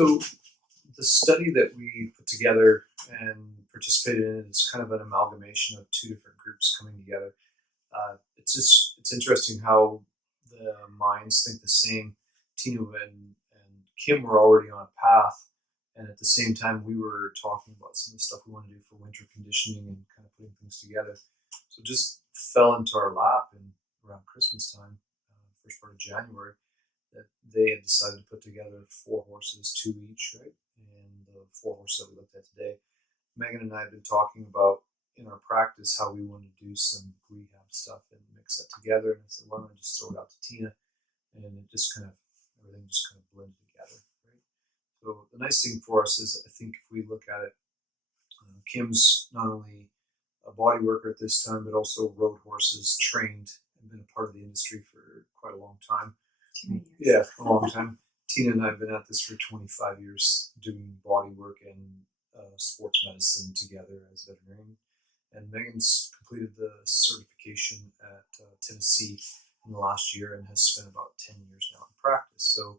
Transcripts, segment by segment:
So the study that we put together and participated in is kind of an amalgamation of two different groups coming together. It's interesting how the minds think the same. Tina and Kim were already on a path, and at the same time we were talking about some of the stuff we want to do for winter conditioning and kind of putting things together. So it just fell into our lap in around Christmas time, first part of January, that they had decided to put together 4 horses, 2 each, right? And the 4 horses that we looked at today, Megan and I have been talking about in our practice how we want to do some rehab stuff and mix that together. And I said, why don't I just throw it out to Tina? And it just kind of, everything just kind of blended together, right? So the nice thing for us is, I think if we look at it, Kim's not only a body worker at this time, but also rode horses, trained, and been a part of the industry for quite a long time. Yeah, a long time. Tina and I have been at this for 25 years, doing body work and sports medicine together as veterinarian. And Megan's completed the certification at Tennessee in the last year and has spent about 10 years now in practice. So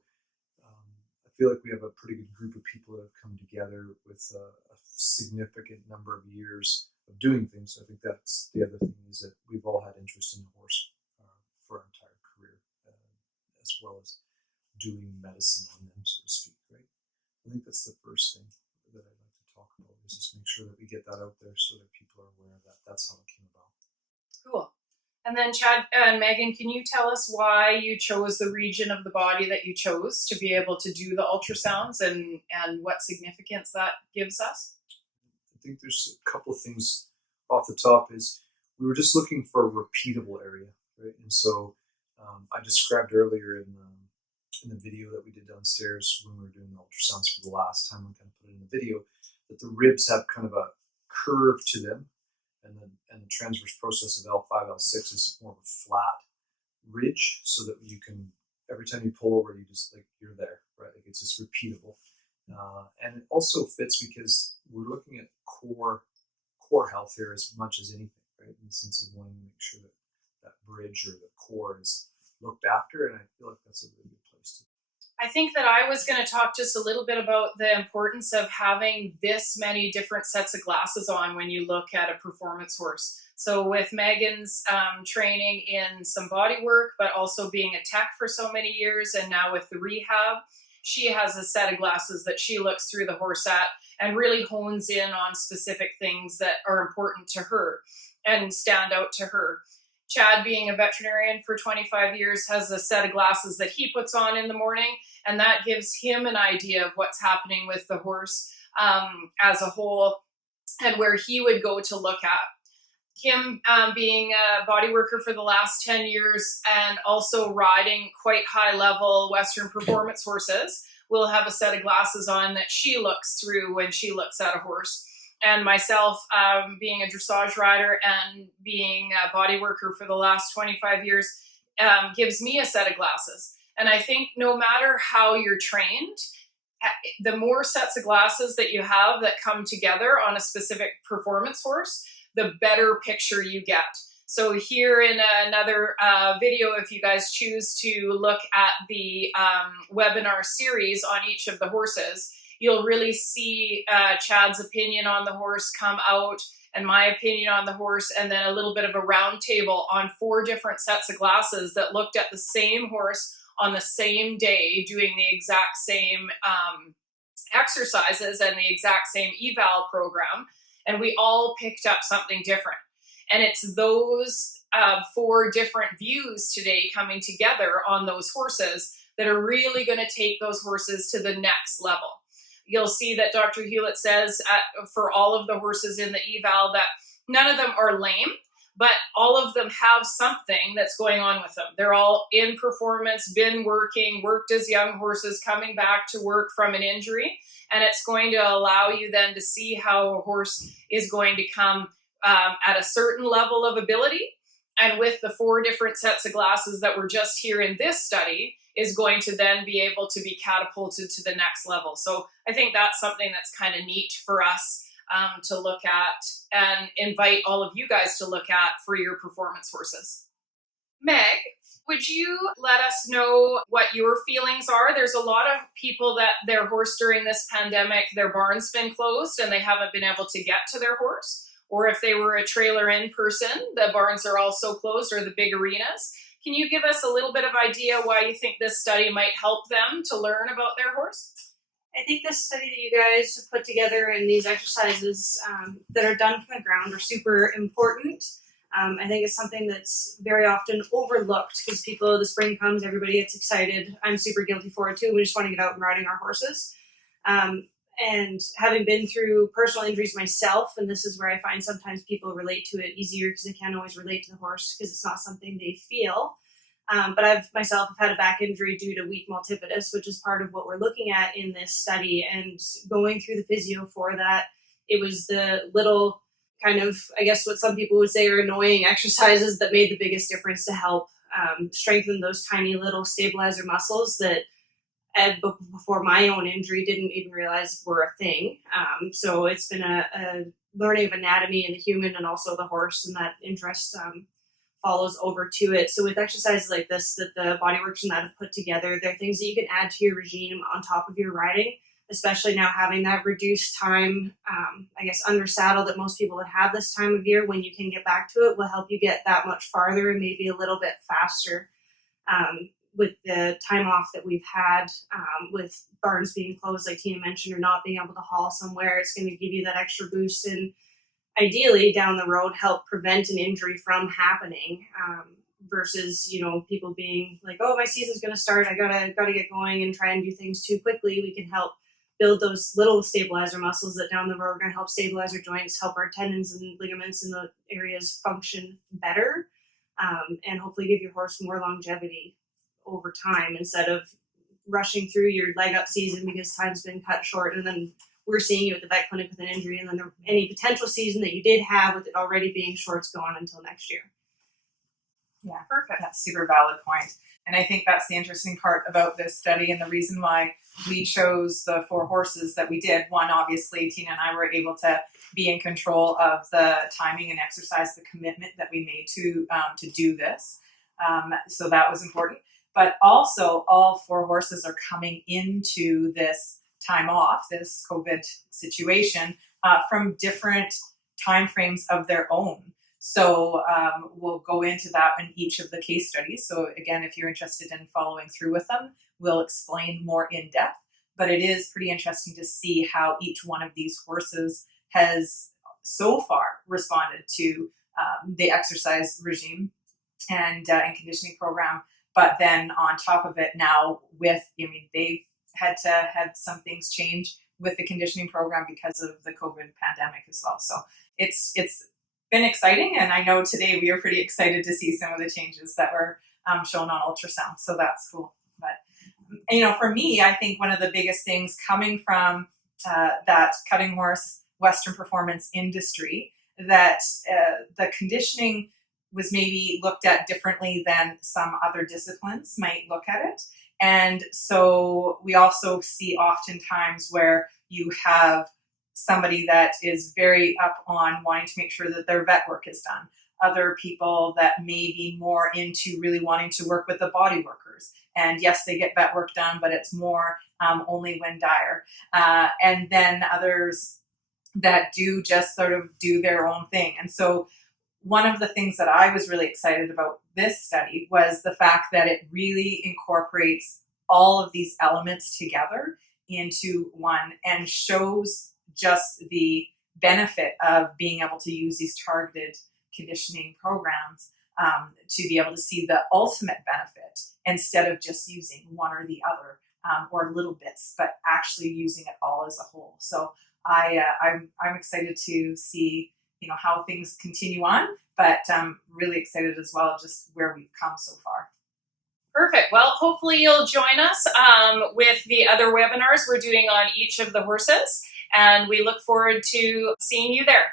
I feel like we have a pretty good group of people that have come together with a significant number of years of doing things. So I think that's the other thing, is that we've all had interest in the horse for our entire career, as well as doing medicine on them, so to speak, right? I think that's the first thing that I'd like to talk about, is just make sure that we get that out there so that people are aware of that. That's how it came about. Cool. And then Chad and Megan, can you tell us why you chose the region of the body that you chose to be able to do the ultrasounds, and what significance that gives us? I think there's a couple of things off the top. Is we were just looking for a repeatable area, right? And so I described earlier in the video that we did downstairs when we were doing the ultrasounds for the last time, we kind of put it in the video, that the ribs have kind of a curve to them, and the transverse process of L5, L6 is more of a flat ridge, so that you can, every time you pull over, you just, like, you're there, right? Like, it's just repeatable. And it also fits because we're looking at core health here as much as anything, right? In the sense of wanting to make sure that that bridge or the core is looked after, and I feel like that's a really good place to. I think that I was going to talk just a little bit about the importance of having this many different sets of glasses on when you look at a performance horse. So with Megan's training in some body work, but also being a tech for so many years, and now with the rehab, she has a set of glasses that she looks through the horse at and really hones in on specific things that are important to her and stand out to her. Chad, being a veterinarian for 25 years, has a set of glasses that he puts on in the morning, and that gives him an idea of what's happening with the horse as a whole, and where he would go to look at. Kim, being a body worker for the last 10 years and also riding quite high-level Western performance horses, will have a set of glasses on that she looks through when she looks at a horse. And myself, being a dressage rider and being a body worker for the last 25 years, gives me a set of glasses. And I think no matter how you're trained, the more sets of glasses that you have that come together on a specific performance horse, the better picture you get. So here in another video, if you guys choose to look at the webinar series on each of the horses, you'll really see Chad's opinion on the horse come out, and my opinion on the horse, and then a little bit of a round table on 4 different sets of glasses that looked at the same horse on the same day, doing the exact same exercises and the exact same eval program, and we all picked up something different. And it's those 4 different views today coming together on those horses that are really going to take those horses to the next level. You'll see that Dr. Hewlett says for all of the horses in the eval that none of them are lame, but all of them have something that's going on with them. They're all in performance, been working, worked as young horses, coming back to work from an injury. And it's going to allow you then to see how a horse is going to come at a certain level of ability. And with the 4 different sets of glasses that were just here in this study, is going to then be able to be catapulted to the next level. So I think that's something that's kind of neat for us to look at, and invite all of you guys to look at for your performance horses. Meg, would you let us know what your feelings are? There's a lot of people that their horse during this pandemic, their barn's been closed and they haven't been able to get to their horse. Or if they were a trailer in person, the barns are also closed, or the big arenas. Can you give us a little bit of idea why you think this study might help them to learn about their horse? I think this study that you guys have put together and these exercises that are done from the ground are super important. I think it's something that's very often overlooked because people, the spring comes, everybody gets excited. I'm super guilty for it too. We just want to get out and riding our horses. And having been through personal injuries myself, and this is where I find sometimes people relate to it easier because they can't always relate to the horse because it's not something they feel. But I've myself have had a back injury due to weak multifidus, which is part of what we're looking at in this study. And going through the physio for that, it was the little kind of, I guess what some people would say are annoying exercises that made the biggest difference to help strengthen those tiny little stabilizer muscles that before my own injury didn't even realize were a thing. So it's been a learning of anatomy in the human and also the horse, and that interest follows over to it. So with exercises like this that the bodyworks and that have put together, they're things that you can add to your regime on top of your riding, especially now having that reduced time, I guess, under saddle that most people would have this time of year. When you can get back to it, will help you get that much farther and maybe a little bit faster. With the time off that we've had, with barns being closed, like Tina mentioned, or not being able to haul somewhere, it's going to give you that extra boost and ideally down the road help prevent an injury from happening, versus, people being like, oh, my season's going to start, I gotta get going and try and do things too quickly. We can help build those little stabilizer muscles that down the road are going to help stabilize our joints, help our tendons and ligaments in the areas function better, and hopefully give your horse more longevity over time instead of rushing through your leg up season because time's been cut short, and then we're seeing you at the vet clinic with an injury, and then any potential season that you did have with it already being short's gone until next year. Yeah, perfect. That's a super valid point. And I think that's the interesting part about this study and the reason why we chose the 4 horses that we did. One, obviously, Tina and I were able to be in control of the timing and exercise, the commitment that we made to do this. So that was important. But also, all 4 horses are coming into this time off, this COVID situation, from different time frames of their own. So we'll go into that in each of the case studies. So again, if you're interested in following through with them, we'll explain more in depth. But it is pretty interesting to see how each one of these horses has so far responded to the exercise regime and conditioning program. But then on top of it now they've had to have some things change with the conditioning program because of the COVID pandemic as well. So it's been exciting. And I know today we are pretty excited to see some of the changes that were shown on ultrasound. So that's cool. But, for me, I think one of the biggest things coming from that cutting horse Western performance industry, that the conditioning was maybe looked at differently than some other disciplines might look at it. And so we also see oftentimes where you have somebody that is very up on wanting to make sure that their vet work is done. Other people that may be more into really wanting to work with the body workers. And yes, they get vet work done, but it's more only when dire. And then others that do just sort of do their own thing. And so one of the things that I was really excited about this study was the fact that it really incorporates all of these elements together into one and shows just the benefit of being able to use these targeted conditioning programs to be able to see the ultimate benefit instead of just using one or the other or little bits, but actually using it all as a whole. So I'm excited to see how things continue on, but I'm really excited as well just where we've come so far. Perfect. Well, hopefully you'll join us with the other webinars we're doing on each of the horses, and we look forward to seeing you there.